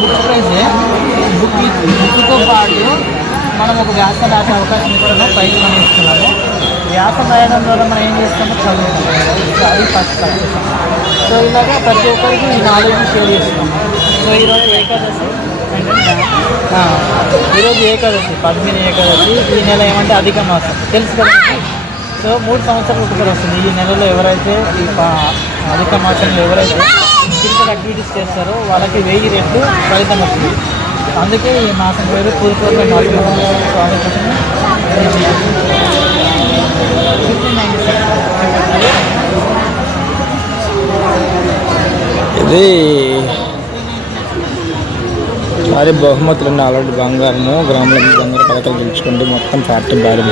Book ప్రైజే బుక్తో పాటు మనం ఒక వ్యాసం రాసే అవకాశం ఇస్తున్నాము, ప్రైజ్ మనం ఇస్తున్నాము. వ్యాసం రాయడం ద్వారా మనం ఏం చేస్తామో చదువుతాం, అది ఫస్ట్ సక్సెస్. సో ఇలాగా ప్రతి ఒక్కరికి ఈ నాలెడ్జ్ షేర్ చేస్తున్నాము. సో ఈరోజు ఏకాదశి పద్మిని ఏకాదశి. ఈ నెల ఏమంటే అధిక మాసం తెలుసు కదా. సో 3 సంవత్సరాలు ఒకసారి వస్తుంది. ఈ నెలలో ఎవరైతే ఈ అధిక మాసంలో ఎవరైతే ఫిజికల్ యాక్టివిటీస్ చేస్తారో వాళ్ళకి 1000 రెట్లు ఫలితం వస్తుంది. అందుకే ఈ మాసం పేరు పురుషోత్తమ మాసం. సో అందుకోసం 1596 ఇది భారీ బహుమతులు ఆల్రెడీ బంగారము గ్రాముల బంగారు పథకాలు గెలుచుకుంటే మొత్తం 40 భారీ